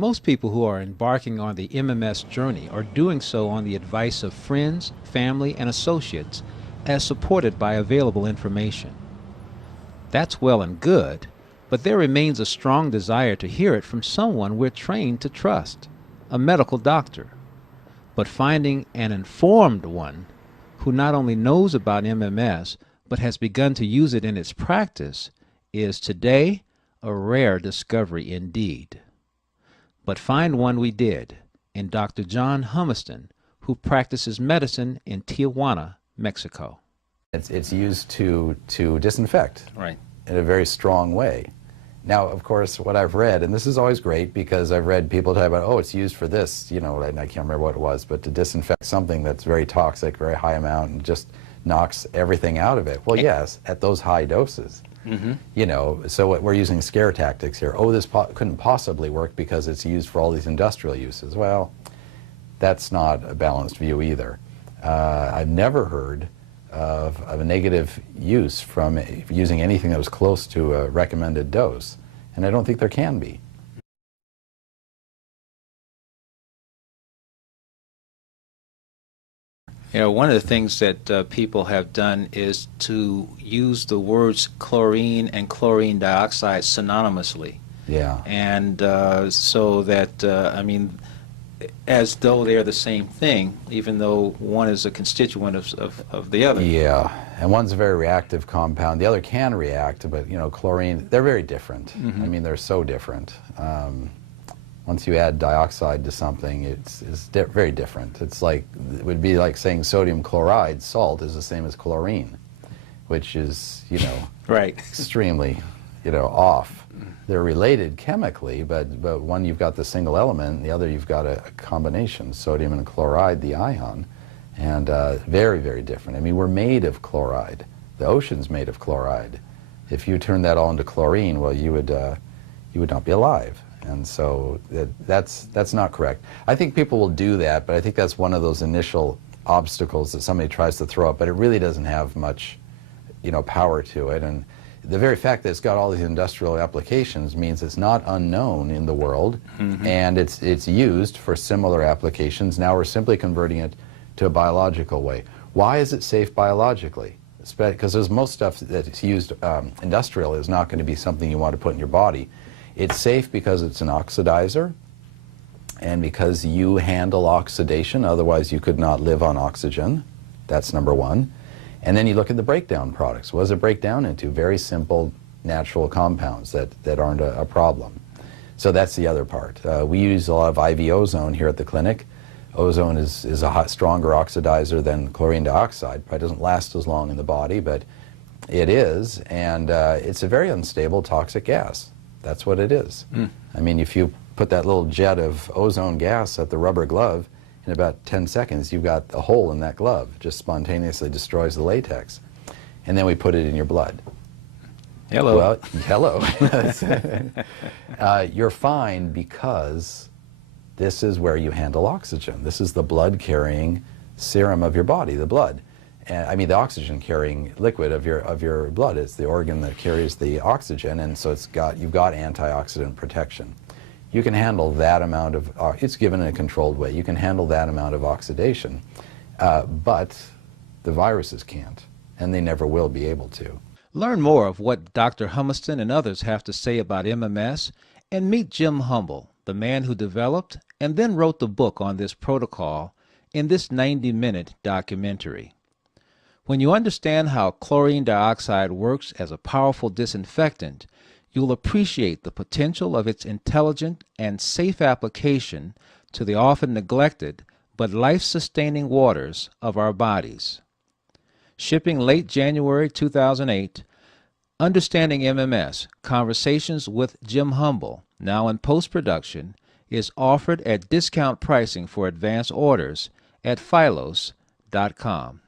Most people who are embarking on the MMS journey are doing so on the advice of friends, family, and associates, as supported by available information. That's well and good, but there remains a strong desire to hear it from someone we're trained to trust, a medical doctor. But finding an informed one who not only knows about MMS, but has begun to use it in its practice, is today a rare discovery indeed. But find one we did in Dr. John Humiston, who practices medicine in Tijuana, Mexico. It's used to disinfect, Right. in a very strong way. Now, of course, what I've read, and this is always great because I've read people talk about, oh, it's used for this, you know, and I can't remember what it was, but to disinfect something that's very toxic, very high amount, and just knocks everything out of it. Well, yes, at those high doses. Mm-hmm. You know, so what we're using scare tactics here. Oh, this couldn't possibly work because it's used for all these industrial uses. Well, that's not a balanced view either. I've never heard of a negative use from using anything that was close to a recommended dose, and I don't think there can be. You know, one of the things that people have done is to use the words chlorine and chlorine dioxide synonymously. Yeah. And so that, I mean, as though they're the same thing, even though one is a constituent of the other. Yeah, and one's a very reactive compound. The other can react, but, you know, chlorine, they're very different. Mm-hmm. I mean, they're so different. Once you add dioxide to something, it's very different. It's like, it would be like saying sodium chloride, salt, is the same as chlorine, which is, you know, right. extremely, you know, off. They're related chemically, but one you've got the single element, and the other you've got a combination, sodium and chloride, the ion, and very, very different. I mean, we're made of chloride. The ocean's made of chloride. If you turn that all into chlorine, well, you would not be alive. And so that's not correct. I think people will do that, but I think that's one of those initial obstacles that somebody tries to throw up, but it really doesn't have much, you know, power to it. And the very fact that it's got all these industrial applications means it's not unknown in the world, mm-hmm. and it's used for similar applications. Now we're simply converting it to a biological way. Why is it safe biologically? Because there's most stuff that's used industrial is not going to be something you want to put in your body. It's safe because it's an oxidizer, and because you handle oxidation, otherwise you could not live on oxygen. That's number one. And then you look at the breakdown products. What does it break down into? Very simple natural compounds that aren't a problem. So that's the other part. We use a lot of IV ozone here at the clinic. Ozone is a stronger oxidizer than chlorine dioxide. Probably doesn't last as long in the body, but it is, and it's a very unstable toxic gas. That's what it is. Mm. I mean, if you put that little jet of ozone gas at the rubber glove, in about 10 seconds, you've got a hole in that glove. Just spontaneously destroys the latex. And then we put it in your blood. Hello. Well, hello. You're fine because this is where you handle oxygen. This is the blood-carrying serum of your body, the blood. I mean, the oxygen-carrying liquid of your blood. It's the organ that carries the oxygen, and so you've got antioxidant protection. You can handle that amount of, it's given in a controlled way, you can handle that amount of oxidation, but the viruses can't, and they never will be able to. Learn more of what Dr. Humiston and others have to say about MMS, and meet Jim Humble, the man who developed and then wrote the book on this protocol in this 90-minute documentary. When you understand how chlorine dioxide works as a powerful disinfectant, you'll appreciate the potential of its intelligent and safe application to the often neglected but life-sustaining waters of our bodies. Shipping late January 2008, Understanding MMS, Conversations with Jim Humble, now in post-production, is offered at discount pricing for advance orders at philos.com.